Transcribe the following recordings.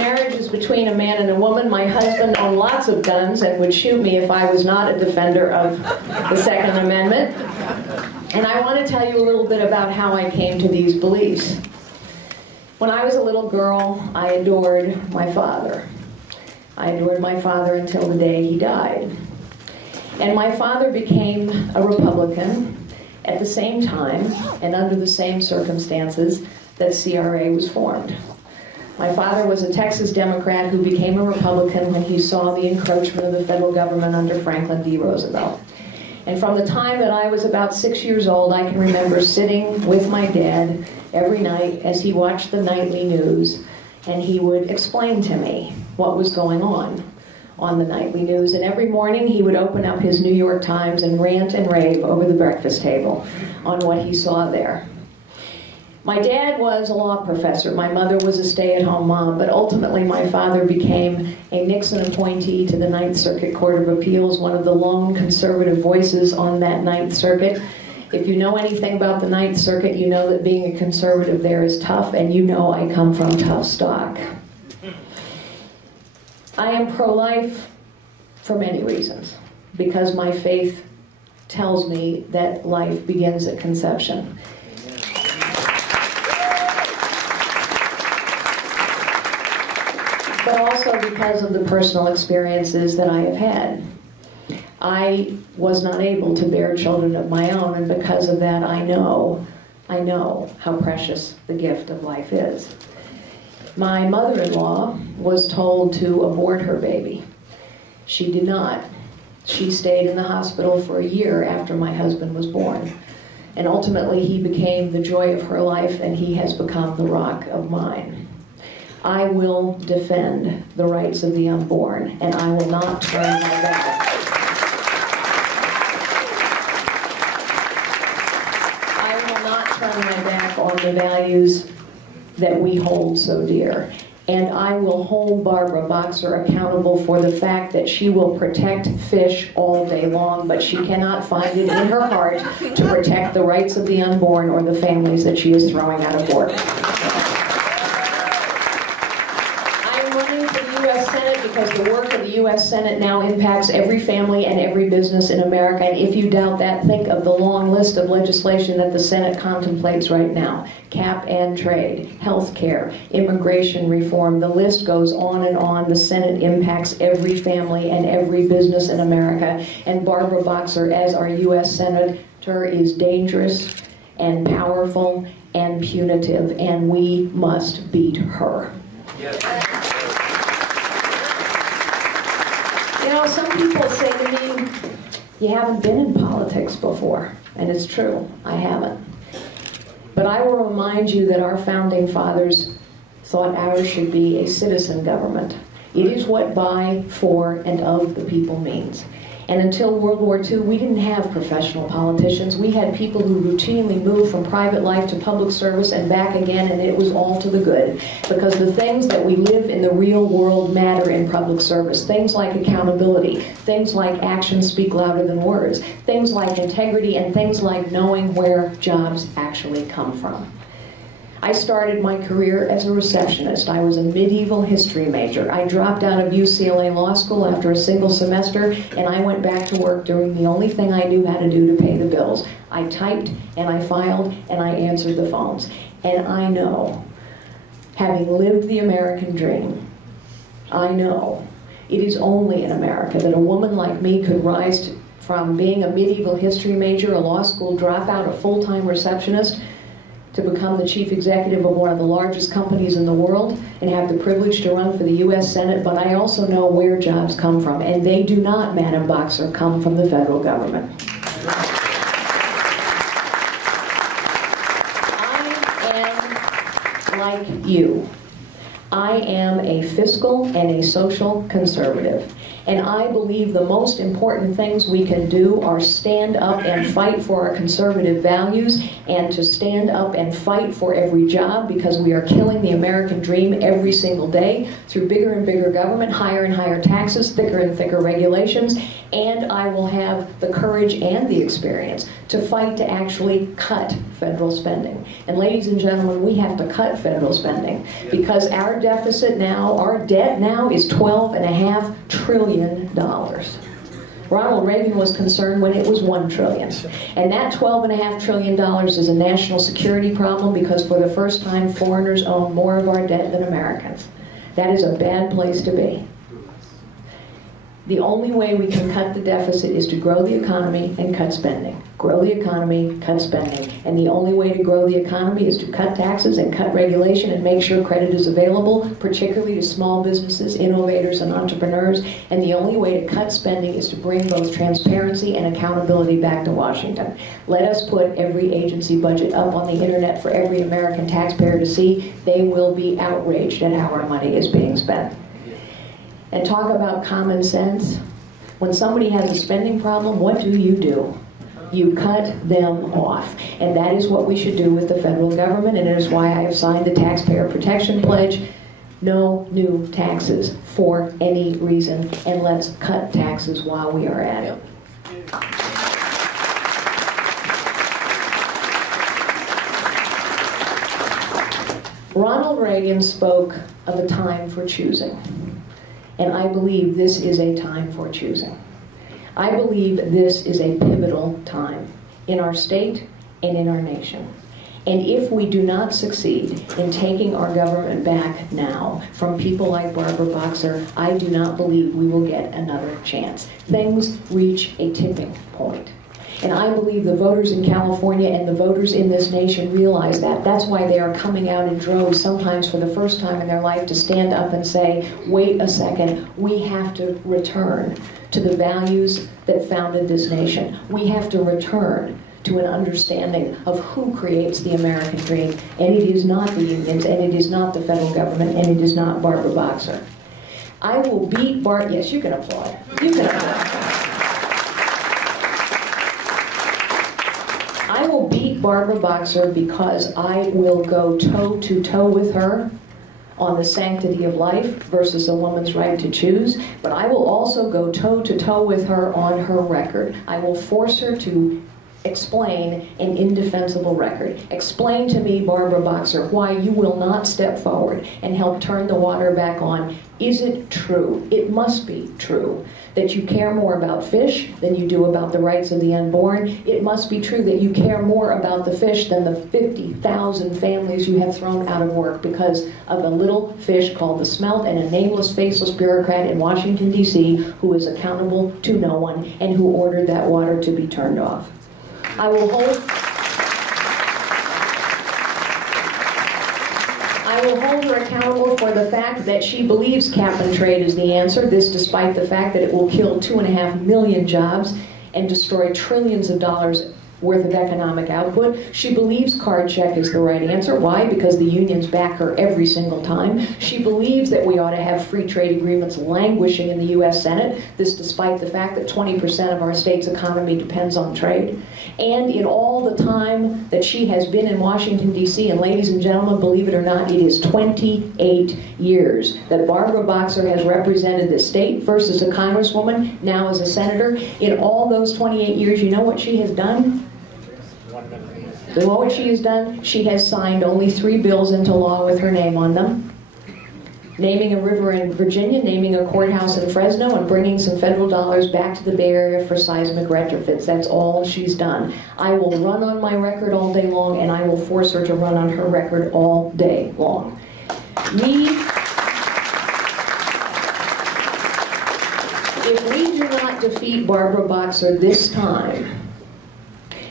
marriage is between a man and a woman. My husband owned lots of guns and would shoot me if I was not a defender of the Second Amendment. And I want to tell you a little bit about how I came to these beliefs. When I was a little girl, I adored my father. I adored my father until the day he died. And my father became a Republican at the same time and under the same circumstances that CRA was formed. My father was a Texas Democrat who became a Republican when he saw the encroachment of the federal government under Franklin D. Roosevelt. And from the time that I was about 6 years old, I can remember sitting with my dad every night as he watched the nightly news, and he would explain to me what was going on the nightly news. And every morning he would open up his New York Times and rant and rave over the breakfast table on what he saw there. My dad was a law professor. My mother was a stay-at-home mom, but ultimately my father became a Nixon appointee to the Ninth Circuit Court of Appeals, one of the lone conservative voices on that Ninth Circuit. If you know anything about the Ninth Circuit, you know that being a conservative there is tough, and you know I come from tough stock. I am pro-life for many reasons, because my faith tells me that life begins at conception. But also because of the personal experiences that I have had. I was not able to bear children of my own, and because of that I know how precious the gift of life is. My mother-in-law was told to abort her baby. She did not. She stayed in the hospital for a year after my husband was born. And ultimately he became the joy of her life, and he has become the rock of mine. I will defend the rights of the unborn, and I will not turn my back. I will not turn my back on the values that we hold so dear. And I will hold Barbara Boxer accountable for the fact that she will protect fish all day long, but she cannot find it in her heart to protect the rights of the unborn or the families that she is throwing out of work. Because the work of the U.S. Senate now impacts every family and every business in America. And if you doubt that, think of the long list of legislation that the Senate contemplates right now. Cap and trade, health care, immigration reform. The list goes on and on. The Senate impacts every family and every business in America. And Barbara Boxer, as our U.S. Senator, is dangerous and powerful and punitive, and we must beat her. Yes. You know, some people say to me, you haven't been in politics before. And it's true, I haven't. But I will remind you that our founding fathers thought ours should be a citizen government. It is what by, for, and of the people means. And until World War II, we didn't have professional politicians. We had people who routinely moved from private life to public service and back again, and it was all to the good. Because the things that we live in the real world matter in public service. Things like accountability, things like actions speak louder than words, things like integrity, and things like knowing where jobs actually come from. I started my career as a receptionist. I was a medieval history major. I dropped out of UCLA Law School after a single semester, and I went back to work doing the only thing I knew how to do to pay the bills. I typed, and I filed, and I answered the phones. And I know, having lived the American dream, I know it is only in America that a woman like me could rise from being a medieval history major, a law school dropout, a full-time receptionist, to become the chief executive of one of the largest companies in the world and have the privilege to run for the U.S. Senate. But I also know where jobs come from, and they do not, Madam Boxer, come from the federal government. I am like you. I am a fiscal and a social conservative. And I believe the most important things we can do are stand up and fight for our conservative values, and to stand up and fight for every job, because we are killing the American dream every single day through bigger and bigger government, higher and higher taxes, thicker and thicker regulations. And I will have the courage and the experience to fight to actually cut federal spending. And ladies and gentlemen, we have to cut federal spending, because our deficit now, our debt now is $12.5 trillion. Ronald Reagan was concerned when it was $1 trillion. And that $12.5 trillion is a national security problem, because for the first time, foreigners own more of our debt than Americans. That is a bad place to be. The only way we can cut the deficit is to grow the economy and cut spending. Grow the economy, cut spending. And the only way to grow the economy is to cut taxes and cut regulation and make sure credit is available, particularly to small businesses, innovators, and entrepreneurs. And the only way to cut spending is to bring both transparency and accountability back to Washington. Let us put every agency budget up on the internet for every American taxpayer to see. They will be outraged at how our money is being spent. And talk about common sense. When somebody has a spending problem, what do? You cut them off. And that is what we should do with the federal government, and it is why I have signed the Taxpayer Protection Pledge. No new taxes for any reason, and let's cut taxes while we are at it. Ronald Reagan spoke of a time for choosing. And I believe this is a time for choosing. I believe this is a pivotal time in our state and in our nation. And if we do not succeed in taking our government back now from people like Barbara Boxer, I do not believe we will get another chance. Things reach a tipping point. And I believe the voters in California and the voters in this nation realize that. That's why they are coming out in droves, sometimes for the first time in their life, to stand up and say, wait a second, we have to return to the values that founded this nation. We have to return to an understanding of who creates the American dream. And it is not the unions, and it is not the federal government, and it is not Barbara Boxer. I will beat yes, you can applaud. You can applaud. I will beat Barbara Boxer because I will go toe-to-toe with her on the sanctity of life versus a woman's right to choose, but I will also go toe-to-toe with her on her record. I will force her to explain an indefensible record. Explain to me, Barbara Boxer, why you will not step forward and help turn the water back on. Is it true? It must be true that you care more about fish than you do about the rights of the unborn. It must be true that you care more about the fish than the 50,000 families you have thrown out of work because of a little fish called the smelt and a nameless, faceless bureaucrat in Washington, D.C. who is accountable to no one and who ordered that water to be turned off. I will hold her accountable for the fact that she believes cap and trade is the answer, this despite the fact that it will kill 2.5 million jobs and destroy trillions of dollars worth of economic output. She believes card check is the right answer. Why? Because the unions back her every single time. She believes that we ought to have free trade agreements languishing in the U.S. Senate, this despite the fact that 20% of our state's economy depends on trade. And in all the time that she has been in Washington, D.C., and ladies and gentlemen, believe it or not, it is 28 years that Barbara Boxer has represented the state, first as a congresswoman, now as a senator. In all those 28 years, you know what she has done? You know what she has done? She has signed only 3 bills into law with her name on them. Naming a river in Virginia, naming a courthouse in Fresno, and bringing some federal dollars back to the Bay Area for seismic retrofits. That's all she's done. I will run on my record all day long, and I will force her to run on her record all day long. If we do not defeat Barbara Boxer this time,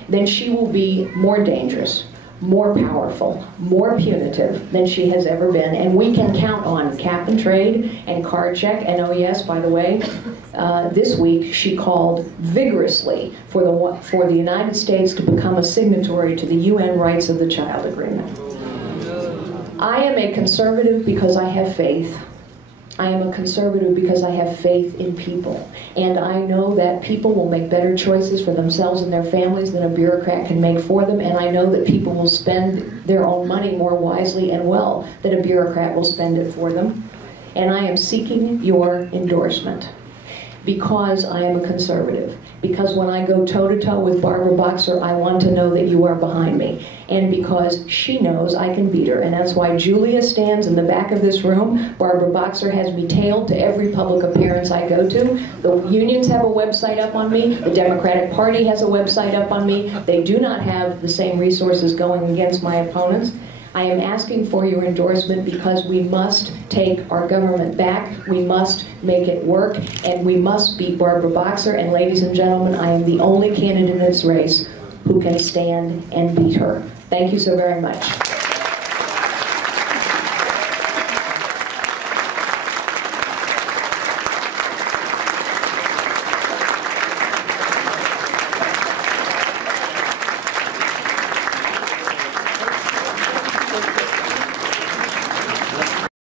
then she will be more dangerous, more powerful, more punitive than she has ever been. And we can count on cap and trade and card check. And oh yes, by the way, this week she called vigorously for the United States to become a signatory to the UN Rights of the Child Agreement. I am a conservative because I have faith. I am a conservative because I have faith in people. And I know that people will make better choices for themselves and their families than a bureaucrat can make for them. And I know that people will spend their own money more wisely and well than a bureaucrat will spend it for them. And I am seeking your endorsement because I am a conservative. Because when I go toe-to-toe with Barbara Boxer, I want to know that you are behind me. And because she knows I can beat her. And that's why Julia stands in the back of this room. Barbara Boxer has me tailed to every public appearance I go to. The unions have a website up on me. The Democratic Party has a website up on me. They do not have the same resources going against my opponents. I am asking for your endorsement because we must take our government back, we must make it work, and we must beat Barbara Boxer. And ladies and gentlemen, I am the only candidate in this race who can stand and beat her. Thank you so very much.